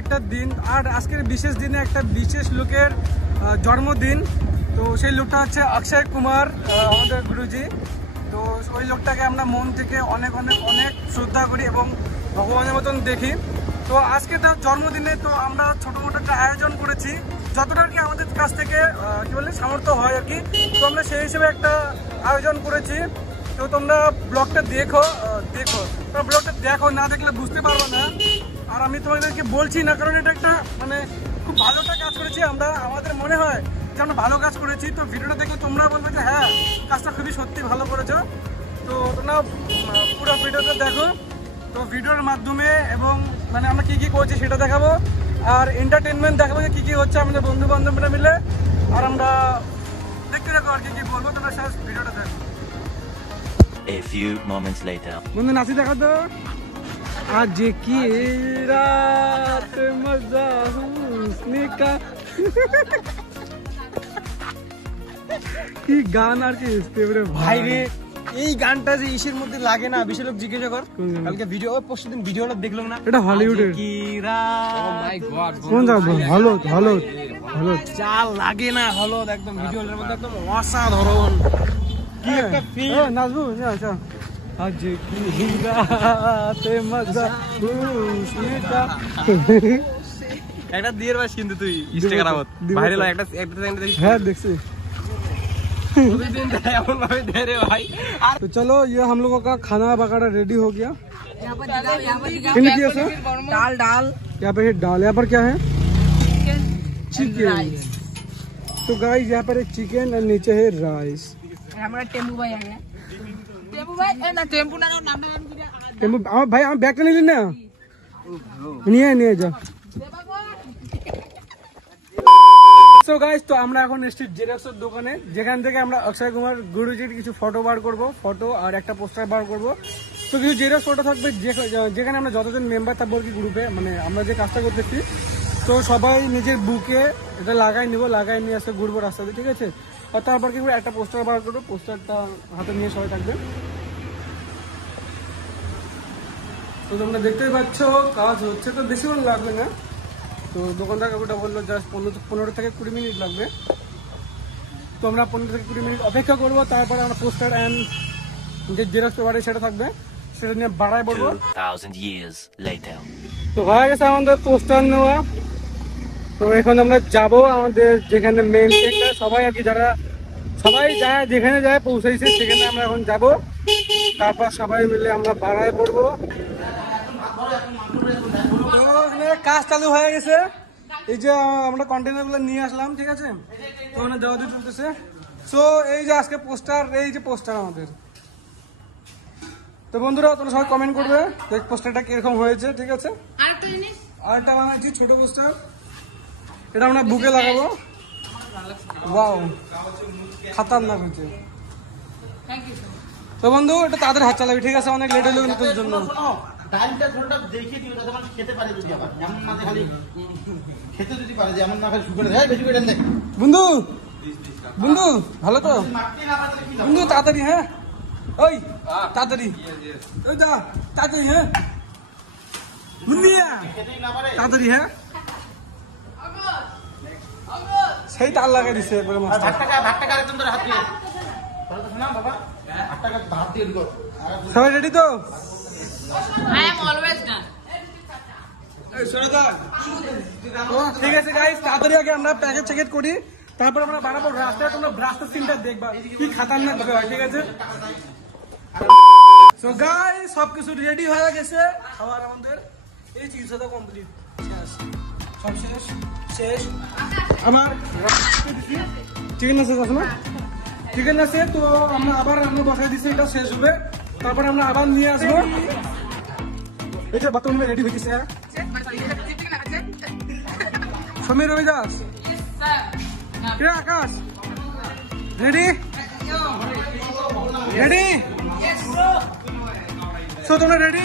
একটা দিন, আর আজকের বিশেষ দিনে একটা বিশেষ লোকের জন্মদিন। তো সেই লোকটা হচ্ছে অক্ষয় কুমার, আমাদের গুরুজি। তো ওই লোকটাকে আমরা মন থেকে অনেক অনেক অনেক শ্রদ্ধা করি এবং ভগবানের মতন দেখি। তো আজকে তার জন্মদিনে তো আমরা ছোটো মোটো একটা আয়োজন করেছি, যতটা আর কি আমাদের কাছ থেকে কী বলে সামর্থ্য হয় আর কি। তো আমরা সেই হিসেবে একটা আয়োজন করেছি। তো তোমরা ব্লগটা দেখো, তোমরা ব্লগটা দেখো, না দেখলে বুঝতে পারবো না। আর আমি তোমাদেরকে বলছি না, কারণ এটা একটা মানে খুব ভালো একটা কাজ করেছি আমরা, আমাদের মনে হয় যে আমরা ভালো কাজ করেছি। তো ভিডিওটা দেখে তোমরা বলবে যে হ্যাঁ কাজটা খুবই সত্যি ভালো করেছো। তো তোমরা পুরো ভিডিওটা দেখো। তো ভিডিওর মাধ্যমে এবং মানে আমরা কী কী করছি সেটা দেখাবো, আর এন্টারটেনমেন্ট দেখাবো যে কী কী হচ্ছে আমাদের বন্ধু বান্ধবরা মিলে। আর আমরা দেখতে দেখো আর কি বলবো, তোমরা শেষ ভিডিওটা দেখো। A few moments later. বন্ধু নাচি দেখা তো। আজ কি রাত মজা হুসনে কা, কি গান আর কি ভাই রে। এই গানটা যে ইসের মধ্যে লাগে না, বেশি লোক জিজ্ঞাসা কর কালকে ভিডিও পরশু দিন ভিডিওটা দেখলাম না, এটা হলিউডের কি রাত। ও মাই গড, কোন জায়গা? হলুদ চাল লাগে না, হলুদ একদম ভিডিওটার মধ্যে একদম অসাধারণ। কি একটা ফিল, নাচবো আচ্ছা। আজ কি রাতে মজা হুসনে কা, একটা দিয়ের বাস কিন্তু তুই ইনস্টাগ্রাম ভাইরাল একটা হ্যাঁ দেখছি। तो चलो ये हम लोगों का खाना वगैरह रेडी हो गया। दाल यहाँ पे है दाल, यहाँ पर क्या है चिकन। तो गाइस यहाँ पर एक चिकन और नीचे है राइस। हमारा टेम्पू भाई आ गया। टेम्पू भाई ना टेम्पू ना नाम टेम्पू भाई हम बैग नहीं लेना, नहीं है जा। সো গাইস, তো আমরা এখন এসেছি জেরক্সের দোকানে, যেখান থেকে আমরা অক্ষয় কুমার গুরুজির কিছু ফটো বার করব, ফটো আর একটা পোস্টার বার করব। তো কিছু জেরক্স ফটো থাকবে যেখানে আমরা যতজন মেম্বার থাকবো আর কি গ্রুপে, মানে আমরা যে কাজটা করতেছি। তো সবাই নিজের বুকে এটা লাগাই নিয়ে আসতে ঘুরবো রাস্তাতে, ঠিক আছে। আর তারপর কি করে একটা পোস্টার বার করবো, পোস্টারটা হাতে নিয়ে সবাই থাকবে। তো তোমরা দেখতেই পাচ্ছ কাজ হচ্ছে, তো বেশিক্ষণ লাগবে না। তো দোকানদার কাকুটা বললো জাস্ট 15 থেকে 20 মিনিট লাগবে। তো আমরা 15 থেকে 20 মিনিট অপেক্ষা করবো, তারপরে আমরা পোস্টার অ্যান্ড যে জেরক্স পেপারে সেটা থাকবে সেটা নিয়ে বাড়ায় পড়বো। 2000 years later. তো হয়ে গেছে আমাদের পোস্টার নেওয়া। তো এখন আমরা যাবো আমাদের যেখানে মেইন সেক্টর, সবাই আর কি যারা সবাই যায় যেখানে যায় পৌঁছাইছে সেখানে আমরা এখন যাব। তারপর সবাই মিলে আমরা বাড়ায় পড়বো। কাজ চালু হয়ে গেছে, এই যে আমরা কন্টেনার গুলো নিয়ে আসলাম, ঠিক আছে। তো ওখানে দেওয়া দিয়ে চলতেছে। সো এই যে আজকে পোস্টার, এই যে পোস্টার আমাদের। তো বন্ধুরা তোমরা সবাই কমেন্ট করবে দেখ পোস্টারটা কিরকম হয়েছে, ঠিক আছে। আরেকটা বানাচ্ছি ছোট পোস্টার, এটা আমরা বুকে লাগাবো। ওয়াও খাতারনাক হয়েছে। তো বন্ধু এটা তাদের হাত চালাবি, ঠিক আছে, অনেক লেট হলো কিন্তু তোর জন্য। টাইমটা ছোটটা দেখিয়ে দিও যাতে মানুষ খেতে পারে, যদি আবার এমন না যে খালি খেতে যদি পারে, যে এমন না খালি সুগার দেয় বেশি করে দেয়। বন্ধু ভালো তো বন্ধু, তাড়াতাড়ি হ্যাঁ, ওই তাড়াতাড়ি, ওই দা তাড়াতাড়ি হ্যাঁ তাড়াতাড়ি হ্যাঁ, সেই তার লাগাই দিচ্ছে একবারে। সবাই রেডি তো? I am always done. ঠিক আছে গাইস, তাড়াতাড়ি আগে আমরা প্যাকেট করি, তারপর আমরা বানাবো রাস্তায়। তোমরা রাস্তার সিনটা দেখবা কি খাতারনাক ভাবে হয়, ঠিক আছে। সো গাইস সবকিছু রেডি হয়ে গেছে, আবার আমাদের এই চিকিৎসাটা কমপ্লিট, সব শেষ। আমার চিকেন আছে না, চিকেন আছে। তো আমরা আবার রান্না বসাই দিচ্ছি, এটা শেষ হবে, তারপর আমরা আবার নিয়ে আসবো। এটা বাথরুমে রেডি হয়ে গেছে। সমীর রবিদাস, আকাশ রেডি সো তোমরা রেডি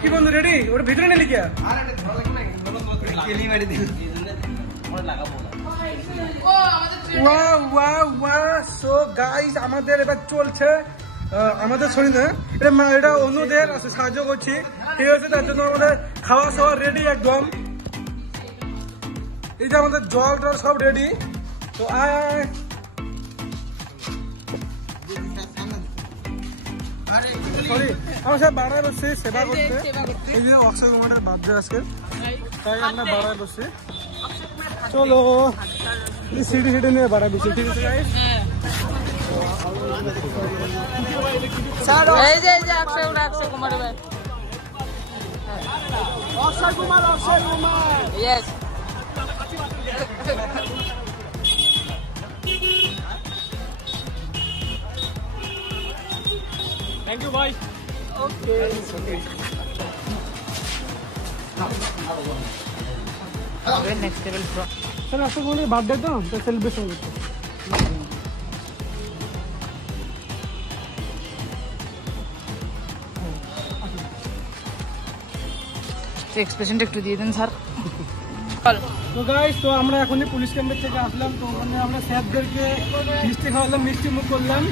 কি বন্ধু? রেডি? ওটা ভিতরে নেই লিখিয়া সো গাইস আমাদের এবার চলছে আমাদের শরীরে এটা অন্যদের সাহায্য করছি, ঠিক আছে? তার জন্য আমাদের খাওয়া খাওয়া রেডি একদম। এই যে আমাদের জল টল সব রেডি। তো সরি, আমরা সব বাড়ায় বসছি সেবা করতে। এই যে অক্ষয় কুমারের বার্থডে আজকে, তাই আমরা বাড়ায় বসছি। চলো সিঁড়ি সিঁড়ি নিয়ে বাড়ায় বসছি, ঠিক আছে গাইস? এই যে অক্ষয় কুমার ভাই, Akshay Kumar yes. Thank you ভাই। Okay next level pro. Sir Akshay কুমারের বার্থডে তো সেলিব্রেশন করতে। এক্সপ্রেশনটা একটু দিয়ে দেন স্যার। তো গাইস, তো আমরা এখনই পুলিশ ক্যাম্পের থেকে আসলাম। তো ওখানে আমরা স্যারদেরকে মিষ্টি খাওয়ালাম, মিষ্টি মুখ করলাম।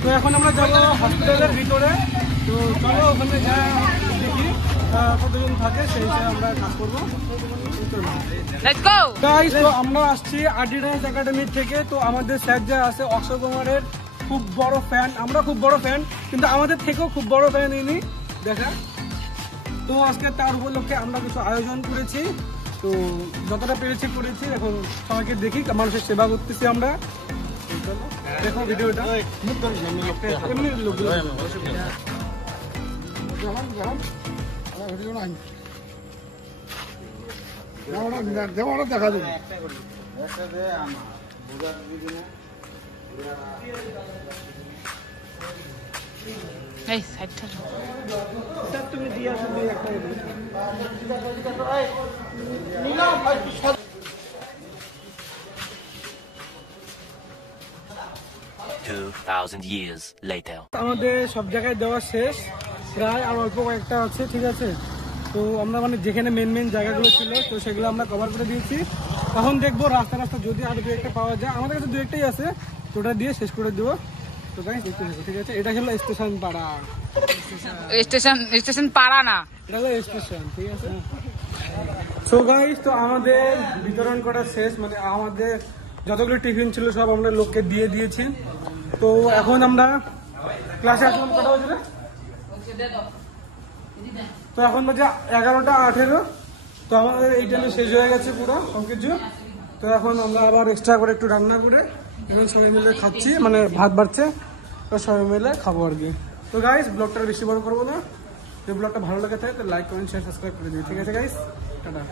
তো এখন আমরা যাবো হসপিটালের ভিতরে। তো চলো ওখানে যা দেখি কতজন থাকে, সেই হিসেবে আমরা কাজ করবো। লেটস গো গাইস, তো আমরা আসছি আডিডাস একাডেমি থেকে। তো আমাদের স্যার যা আছে অক্ষয় কুমারের খুব বড় ফ্যান, আমরা খুব বড় ফ্যান, কিন্তু আমাদের থেকেও খুব বড় ফ্যান ইনি, দেখা। তো আজকে তার উপলক্ষে আমরা কিছু আয়োজন করেছি। তো যতটা পেরেছি করেছি। এখন সবাইকে দেখি, মানুষের সেবা করতেছি আমরা। দেখো ভিডিওটা, এমনি লোকগুলো দেখা যাবে। এই সাইডটা তুমি দিয়ে আসলে একটা 2,000 years later. আমাদের সব জায়গায় দেওয়া শেষ, প্রায় আর অল্প কয়েকটা আছে, ঠিক আছে? তো আমরা মানে যেখানে মেন মেন জায়গাগুলো ছিল, তো সেগুলো আমরা কভার করে দিয়েছি। এখন দেখবো রাস্তা রাস্তা যদি আরো দু একটা পাওয়া যায়, আমাদের কাছে দু একটাই আছে, তো ওটা দিয়ে শেষ করে দেবো। তো গাইস দেখতে থাকো, ঠিক আছে? এটা হলো স্টেশন পাড়া, স্টেশন পাড়া না, এটা হলো স্টেশন, ঠিক আছে? সো গাইস, তো আমাদের বিতরণ করা শেষ, মানে আমাদের যতগুলো টিফিন ছিল সব আমরা লোককে দিয়ে দিয়েছি। তো এখন আমরা ক্লাসে আসলাম, কটা বাজে? তো এখন বাজে 11:18। তো আমাদের এই টাইমে শেষ হয়ে গেছে পুরো সবকিছু। তো এখন আমরা আবার এক্সট্রা করে একটু রান্না করে এখন সবাই মিলে খাচ্ছি, মানে ভাত বাড়ছে, তো সবাই মিলে খাবো আর কি। তো গাইস, ব্লগটা বেশি বড় করবো না। যদি ব্লগটা ভালো লাগে থাকে তো লাইক কমেন্ট শেয়ার সাবস্ক্রাইব করে দিই, ঠিক আছে গাইস? টাটা।